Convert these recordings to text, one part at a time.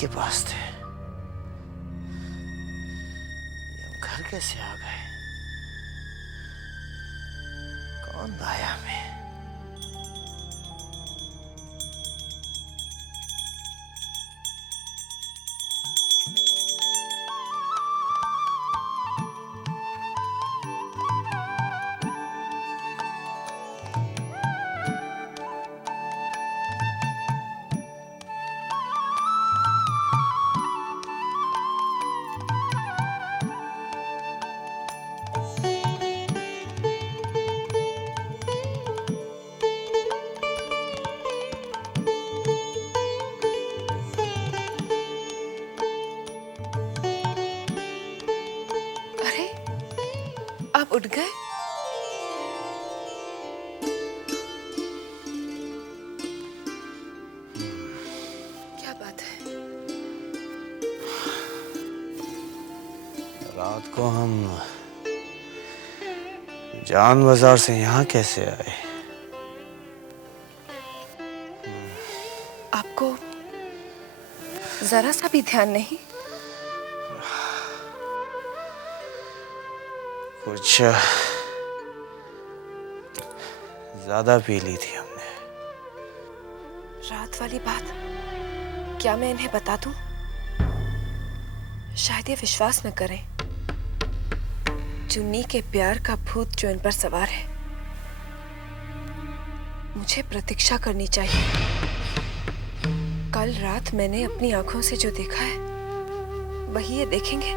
के पास थे। ये हम घर कैसे आ गए? कौन लाया हमें? आप उठ गए? क्या बात है? रात को हम जान बाजार से यहाँ कैसे आए? आपको जरा सा भी ध्यान नहीं? कुछ ज्यादा पी ली थी हमने। रात वाली बात क्या मैं इन्हें बता दूं? शायद ये विश्वास न करें। चुन्नी के प्यार का भूत जो इन पर सवार है, मुझे प्रतीक्षा करनी चाहिए। कल रात मैंने अपनी आंखों से जो देखा है वही ये देखेंगे,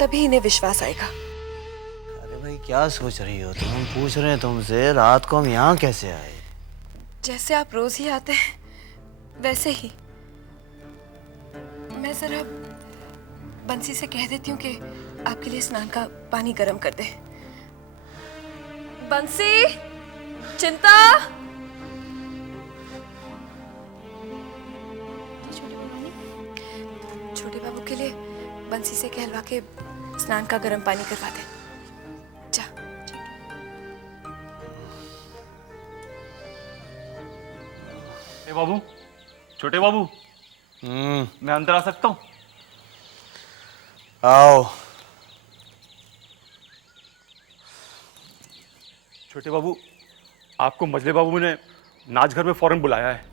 तभी इन्हें विश्वास आएगा। अरे भाई क्या सोच रही हो तुम? हम पूछ रहे हैं तुमसे रात को हम यहाँ कैसे आए? जैसे आप रोज ही आते हैं वैसे ही। मैं जरा बंसी से कह देती हूँ कि आपके लिए स्नान का पानी गर्म कर दे। बंसी, चिंता। छोटे बाबू के लिए बंसी से कहलवा के स्नान का गर्म पानी करवा दे। जा। बाबू, छोटे बाबू, मैं अंदर आ सकता हूँ? आओ। छोटे बाबू, आपको मजले बाबू ने नाच घर में फौरन बुलाया है।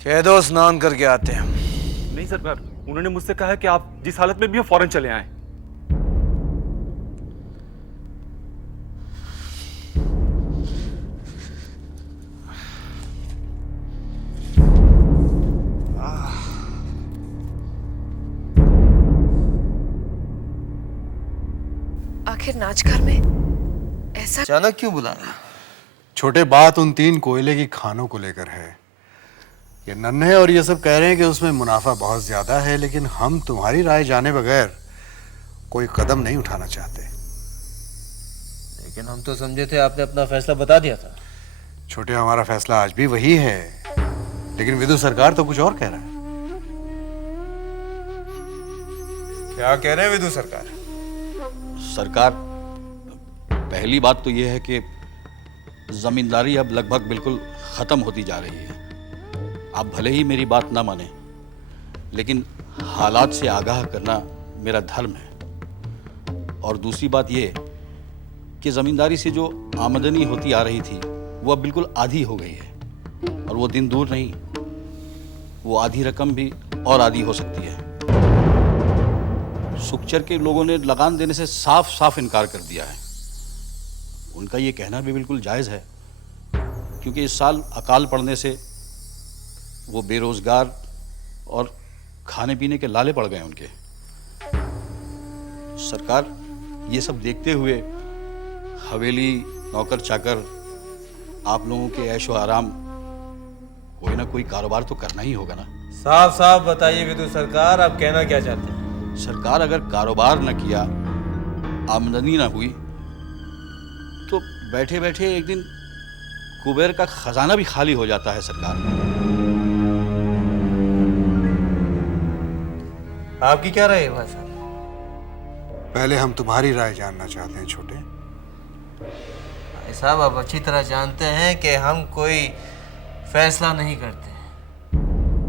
कह दो स्नान करके आते हैं। नहीं सरकार, उन्होंने मुझसे कहा है कि आप जिस हालत में भी हो फौरन चले आएं। आखिर नाचघर में ऐसा अचानक क्यों बुलाया? छोटे, बात उन 3 कोयले की खानों को लेकर है। ये नन्हे और ये सब कह रहे हैं कि उसमें मुनाफा बहुत ज्यादा है, लेकिन हम तुम्हारी राय जाने बगैर कोई कदम नहीं उठाना चाहते। लेकिन हम तो समझे थे आपने अपना फैसला बता दिया था। छोटे, हमारा फैसला आज भी वही है, लेकिन विदु सरकार तो कुछ और कह रहा है। क्या कह रहे हैं विदु सरकार? सरकार, पहली बात तो यह है कि जमींदारी अब लगभग बिल्कुल खत्म होती जा रही है। आप भले ही मेरी बात ना माने, लेकिन हालात से आगाह करना मेरा धर्म है। और दूसरी बात यह कि जमींदारी से जो आमदनी होती आ रही थी वो अब बिल्कुल आधी हो गई है, और वो दिन दूर नहीं, वो आधी रकम भी और आधी हो सकती है। सुखचर के लोगों ने लगान देने से साफ साफ इनकार कर दिया है। उनका ये कहना भी बिल्कुल जायज़ है, क्योंकि इस साल अकाल पड़ने से वो बेरोजगार और खाने पीने के लाले पड़ गए उनके। सरकार, ये सब देखते हुए हवेली, नौकर चाकर, आप लोगों के ऐशो आराम, कोई ना कोई कारोबार तो करना ही होगा ना। साफ साफ बताइए विदु सरकार, आप कहना क्या चाहते हैं? सरकार, अगर कारोबार न किया, आमदनी न हुई, तो बैठे बैठे एक दिन कुबेर का खजाना भी खाली हो जाता है सरकार। आपकी क्या राय है भाई साहब? पहले हम तुम्हारी राय जानना चाहते हैं छोटे। भाई साहब, आप अच्छी तरह जानते हैं कि हम कोई फैसला नहीं करते।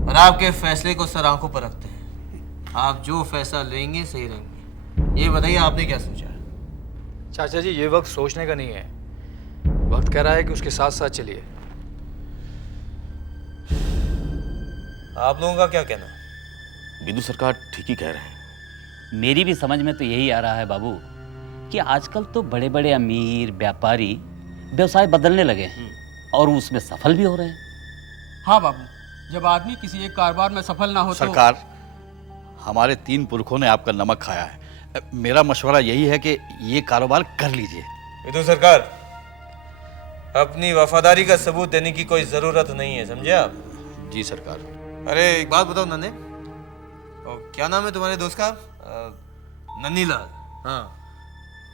और आपके फैसले को सर आंखों पर रखते हैं। आप जो फैसला लेंगे सही रहेंगे। ये बताइए आपने क्या सोचा है? चाचा जी, ये वक्त सोचने का नहीं है। वक्त कह रहा है कि उसके साथ साथ चलिए। आप लोगों का क्या कहना है? विदु सरकार ठीक ही कह रहे हैं। मेरी भी समझ में तो यही आ रहा है बाबू कि आजकल तो बड़े बड़े अमीर व्यापारी व्यवसाय बदलने लगे हैं और उसमें सफल भी हो रहे हैं। हाँ बाबू, जब आदमी किसी एक कारोबार में सफल ना हो तो सरकार, हमारे 3 पुरखों ने आपका नमक खाया है। मेरा मशवरा यही है कि ये कारोबार कर लीजिए। विदु सरकार, अपनी वफादारी का सबूत देने की कोई जरूरत नहीं है, समझे आप? जी सरकार। अरे एक बात बताओ नन्हे, और क्या नाम है तुम्हारे दोस्त का? नन्नीलाल। हाँ,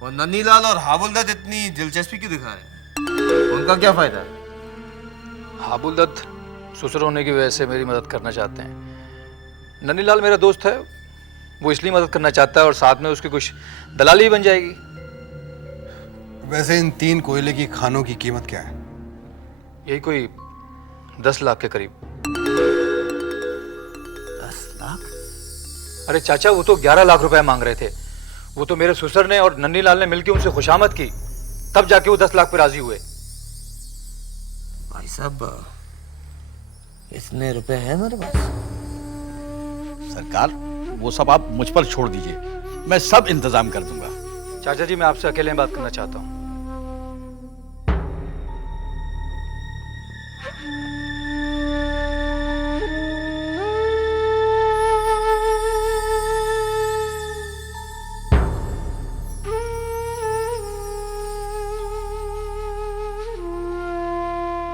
वो नन्नीलाल और हाबुल दत्त इतनी दिलचस्पी क्यों दिखा रहे हैं? उनका क्या फायदा? हाबुल दत्त ससुर होने की वजह से मेरी मदद करना चाहते हैं। नन्नीलाल मेरा दोस्त है, वो इसलिए मदद करना चाहता है और साथ में उसकी कुछ दलाली बन जाएगी। वैसे इन 3 कोयले की खानों की कीमत क्या है? यही कोई 10 लाख के करीब। 10 लाख? अरे चाचा, वो तो 11 लाख रुपए मांग रहे थे। वो तो मेरे ससुर ने और नन्नीलाल ने मिलकर उनसे खुशामद की, तब जाके वो 10 लाख पे राजी हुए। भाई साहब, इतने रुपए हैं मेरे पास? सरकार, वो सब आप मुझ पर छोड़ दीजिए, मैं सब इंतजाम कर दूंगा। चाचा जी, मैं आपसे अकेले में बात करना चाहता हूँ।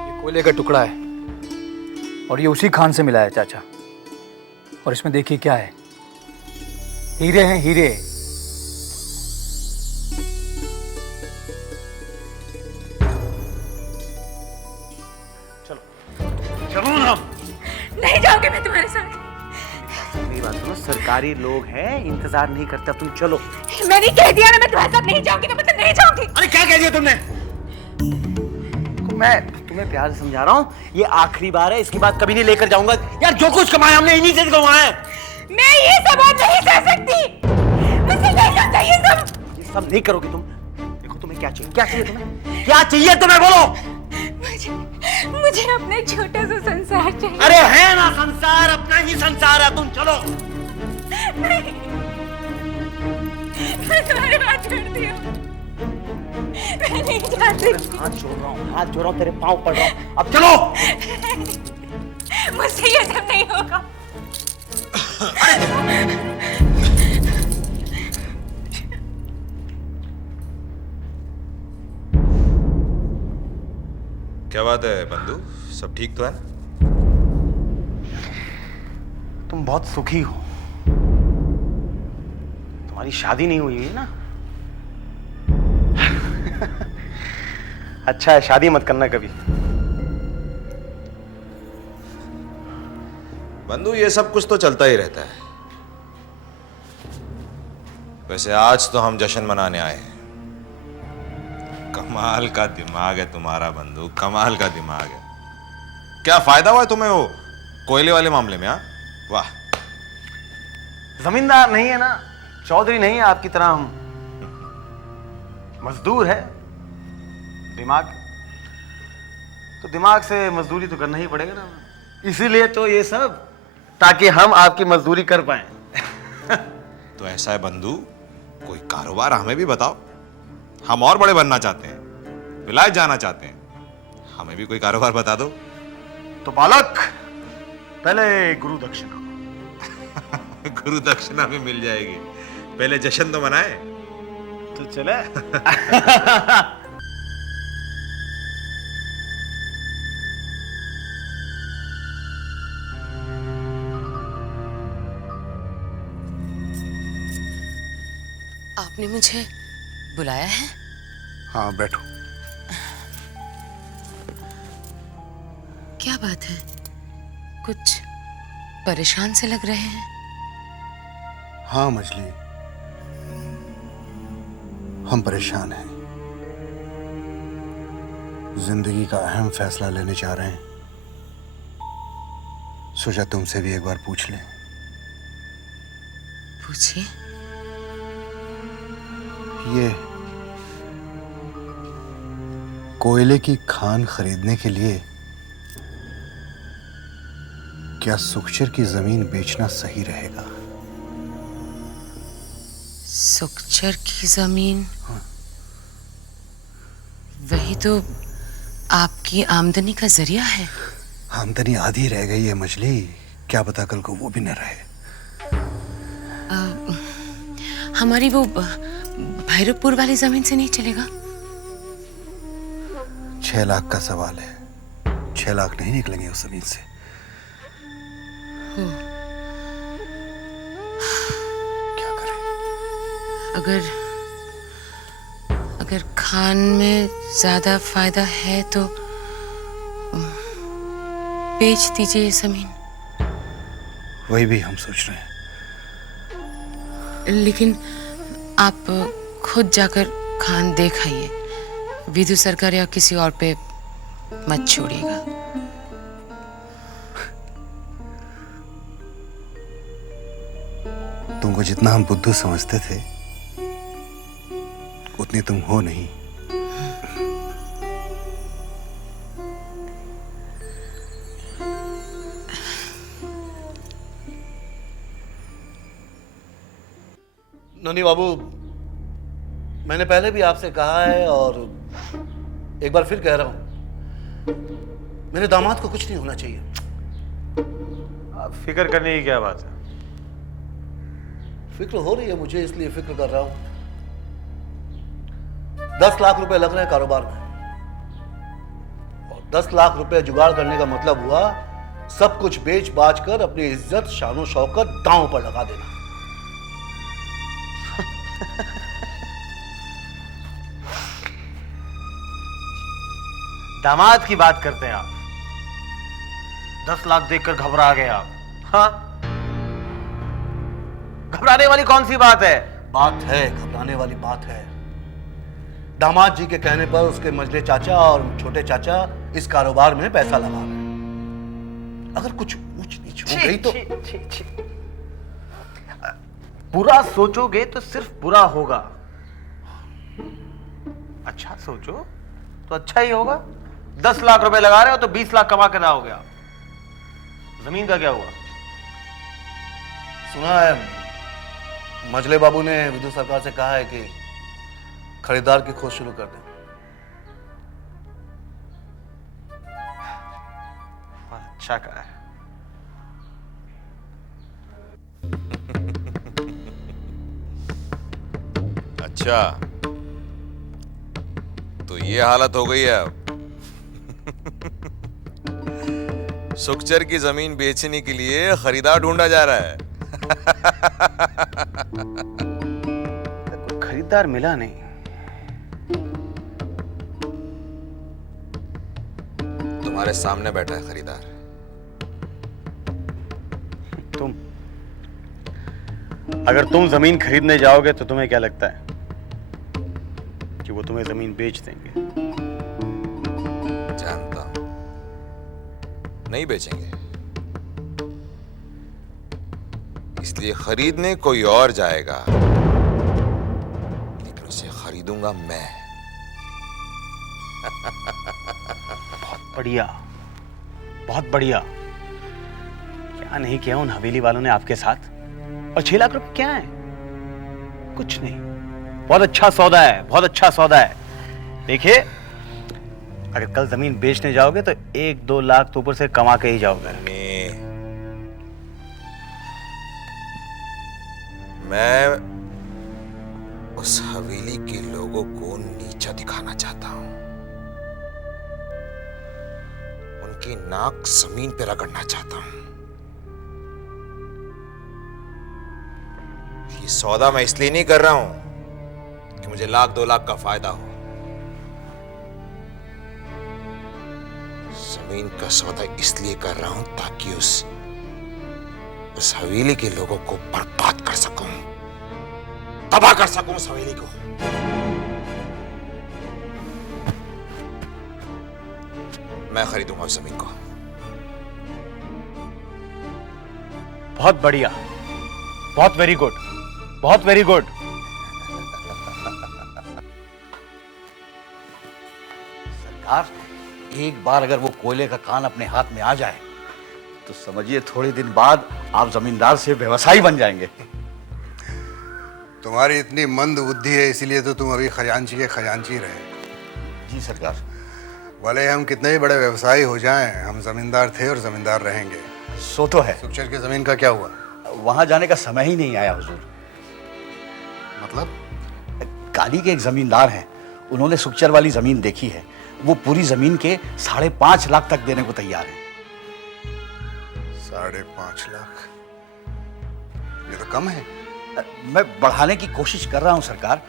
ये कोयले का टुकड़ा है और ये उसी खान से मिला है चाचा। और इसमें देखिए क्या है, हीरे हैं, हीरे। चलो ना। नहीं जाऊंगी मैं तुम्हारे साथ। मेरी बात सुनो, सरकारी लोग हैं, इंतजार नहीं करते, तुम चलो। मैंने कह दिया ना, मैं तुम्हारे साथ नहीं जाऊंगी, तो मतलब नहीं जाऊंगी। अरे क्या कह दिया तुमने? मैं तुम्हें प्यार से समझा रहा हूँ, ये आखिरी बार है, इसके बाद कभी नहीं लेकर जाऊंगा। यार जो कुछ कमाया हमने इन्हीं से कमाया है। मैं ये सब और नहीं कर सकती, मुझसे नहीं करता ये सब। ये सब नहीं करोगे तुम। देखो तुम्हें क्या चाहिए, क्या चाहिए तुम्हें, क्या चाहिए तुम्हें, बोलो। मुझे अपना एक छोटा सा संसार चाहिए। अरे है ना संसार, अपना ही संसार है, तुम चलो। नहीं, मैं तुम्हारे हाथ छोड़ती हूँ, मैं नहीं चाहती। हाथ जोड़ रहा हूँ, हाथ जोड़ रहा हूँ, तेरे पाँव पड़ रहा हूँ, अब चलो। मुझसे ये सब नहीं होगा। क्या बात है बंधु, सब ठीक तो है? तुम बहुत सुखी हो, तुम्हारी शादी नहीं हुई है ना? अच्छा है, शादी मत करना कभी। बंधु, ये सब कुछ तो चलता ही रहता है। वैसे आज तो हम जश्न मनाने आए हैं। कमाल का दिमाग है तुम्हारा बंधु, कमाल का दिमाग है। क्या फायदा हुआ है तुम्हें वो कोयले वाले मामले में? हाँ, वाह। जमींदार नहीं है ना, चौधरी नहीं है आपकी तरह, हम मजदूर है। दिमाग तो दिमाग से मजदूरी तो करना ही पड़ेगा ना, इसीलिए तो ये सब, ताकि हम आपकी मजदूरी कर पाए। तो ऐसा है बंधु, कोई कारोबार हमें भी बताओ। हम और बड़े बनना चाहते हैं, विलायत जाना चाहते हैं, हमें भी कोई कारोबार बता दो। तो बालक, पहले गुरु दक्षिणा। गुरु दक्षिणा भी मिल जाएगी, पहले जश्न तो मनाए। तो चले। आपने मुझे बुलाया है? हाँ, बैठो। क्या बात है, कुछ परेशान से लग रहे हैं। हाँ मछली, हम परेशान हैं। जिंदगी का अहम फैसला लेने जा रहे हैं। सोचा तुमसे भी एक बार पूछ लें। पूछिए। ये कोयले की खान खरीदने के लिए क्या सुखचर की जमीन बेचना सही रहेगा? सुखचर की जमीन? वही तो आपकी आमदनी का जरिया है। आमदनी आधी रह गई है मछली, क्या पता कल को वो भी न रहे। हमारी वो भैरवपुर वाली जमीन से नहीं चलेगा? 6 लाख का सवाल है। 6 लाख नहीं निकलेंगे उस जमीन से। क्या करें? अगर खान में ज्यादा फायदा है तो बेच दीजिए ये जमीन। वही भी हम सोच रहे हैं। लेकिन आप खुद जाकर खान देख आइए। विधु सरकार या किसी और पे मत छोड़िएगा। तुमको जितना हम बुद्धू समझते थे उतनी तुम हो नहीं। ननी बाबू, मैंने पहले भी आपसे कहा है और एक बार फिर कह रहा हूं, मेरे दामाद को कुछ नहीं होना चाहिए। आप फिक्र करने की क्या बात है? फिक्र हो रही है मुझे, इसलिए फिक्र कर रहा हूं। 10 लाख रुपए लग रहे हैं कारोबार में, और 10 लाख रुपए जुगाड़ करने का मतलब हुआ सब कुछ बेच बाच कर अपनी इज्जत शानो शौकत दांव पर लगा देना। दामाद की बात करते हैं आप? 10 लाख देखकर घबरा गए आप? हाँ, घबराने वाली कौन सी बात है? बात है, घबराने वाली बात है। दामाद जी के कहने पर उसके मझले चाचा और छोटे चाचा इस कारोबार में पैसा लगा रहे हैं। अगर कुछ ऊंच नीच हो गई तो बुरा सोचोगे तो सिर्फ बुरा होगा, अच्छा सोचो तो अच्छा ही होगा। 10 लाख रुपए लगा रहे हो तो 20 लाख कमा कर आओगे आप। जमीन का क्या हुआ? सुना है मजले बाबू ने विधु सरकार से कहा है कि खरीदार की खोज शुरू कर दें। अच्छा कहा है। अच्छा, तो ये हालत हो गई है अब। सुखचर की जमीन बेचने के लिए खरीदार ढूंढा जा रहा है। कोई खरीदार मिला नहीं। तुम्हारे सामने बैठा है खरीदार। तुम अगर तुम जमीन खरीदने जाओगे तो तुम्हें क्या लगता है कि वो तुम्हें जमीन बेच देंगे? जानता हूं, नहीं बेचेंगे। इसलिए खरीदने कोई और जाएगा, लेकिन उसे खरीदूंगा मैं। बहुत बढ़िया, बहुत बढ़िया। क्या नहीं किया उन हवेली वालों ने आपके साथ? और 6 लाख रुपए क्या है? कुछ नहीं। बहुत अच्छा सौदा है, बहुत अच्छा सौदा है। देखिए, अगर कल जमीन बेचने जाओगे तो 1-2 लाख तो ऊपर से कमा के ही जाओगे। मैं उस हवेली के लोगों को नीचा दिखाना चाहता हूं, उनकी नाक जमीन पे रगड़ना चाहता हूं। ये सौदा मैं इसलिए नहीं कर रहा हूं कि मुझे 1-2 लाख का फायदा हो। जमीन का सौदा इसलिए कर रहा हूं ताकि उस हवेली के लोगों को बर्बाद कर सकूं, तबाह कर सकूं उस हवेली को। मैं खरीदूंगा उस जमीन को। बहुत बढ़िया, बहुत वेरी गुड, बहुत वेरी गुड। सरकार, एक बार अगर वो कोयले का कान अपने हाथ में आ जाए तो समझिए थोड़े दिन बाद आप जमींदार से व्यवसायी बन जाएंगे। तुम्हारी इतनी मंद बुद्धि है, इसीलिए तो तुम अभी खजांची के खजांची रहे। जी सरकार। भले हम कितने ही बड़े व्यवसायी हो जाएं, हम जमींदार थे और जमींदार रहेंगे। सो तो है। सुखचर की जमीन का क्या हुआ? वहां जाने का समय ही नहीं आया हुजूर। मतलब? काली के एक जमींदार हैं, उन्होंने सुखचर वाली जमीन देखी है। वो पूरी जमीन के 5.5 लाख तक देने को तैयार है। 5.5 लाख? ये तो कम है। मैं बढ़ाने की कोशिश कर रहा हूं सरकार,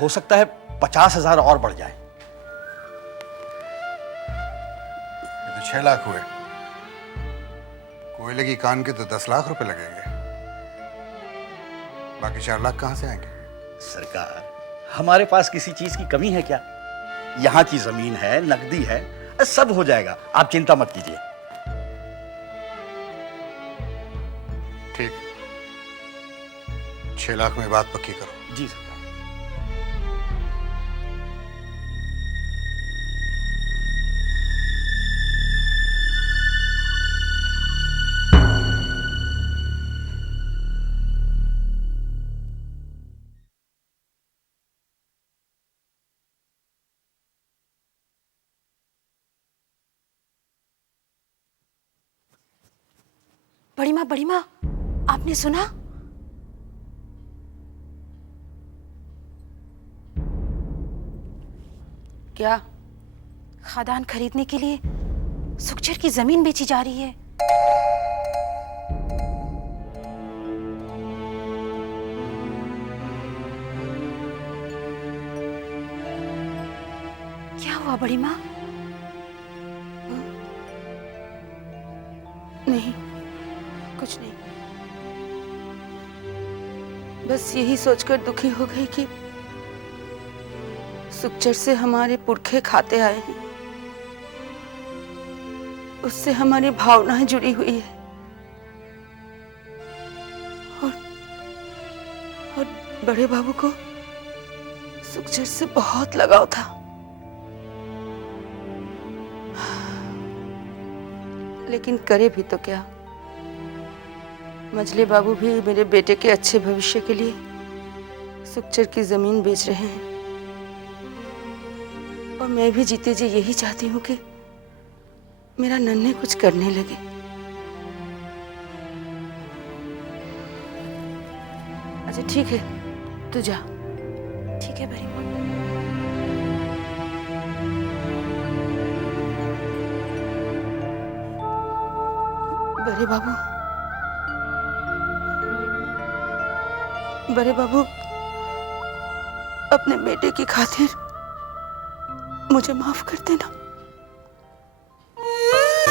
हो सकता है 50,000 और बढ़ जाए। ये तो 6 लाख हुए। कोयले की कान के तो 10 लाख रुपए लगेंगे। बाकी 4 लाख कहां से आएंगे? सरकार, हमारे पास किसी चीज की कमी है क्या? यहाँ की जमीन है, नकदी है, सब हो जाएगा, आप चिंता मत कीजिए। ठीक, 6 लाख में बात पक्की करो। जी सरकार। बड़ी माँ, आपने सुना? क्या खदान खरीदने के लिए सुखचर की जमीन बेची जा रही है? क्या हुआ बड़ी माँ? नहीं, कुछ नहीं। बस यही सोचकर दुखी हो गई कि सुखचर से हमारे पुरखे खाते आए हैं, उससे हमारी भावनाएं जुड़ी हुई है और बड़े बाबू को सुखचर से बहुत लगाव था। लेकिन करे भी तो क्या, मजले बाबू भी मेरे बेटे के अच्छे भविष्य के लिए सुखचर की जमीन बेच रहे हैं और मैं भी जीते जी यही चाहती हूँ कि मेरा नन्हे कुछ करने लगे। अच्छा ठीक है, तू जा। ठीक है बड़ी माँ। बड़े बाबू, अपने बेटे की खातिर मुझे माफ कर देना।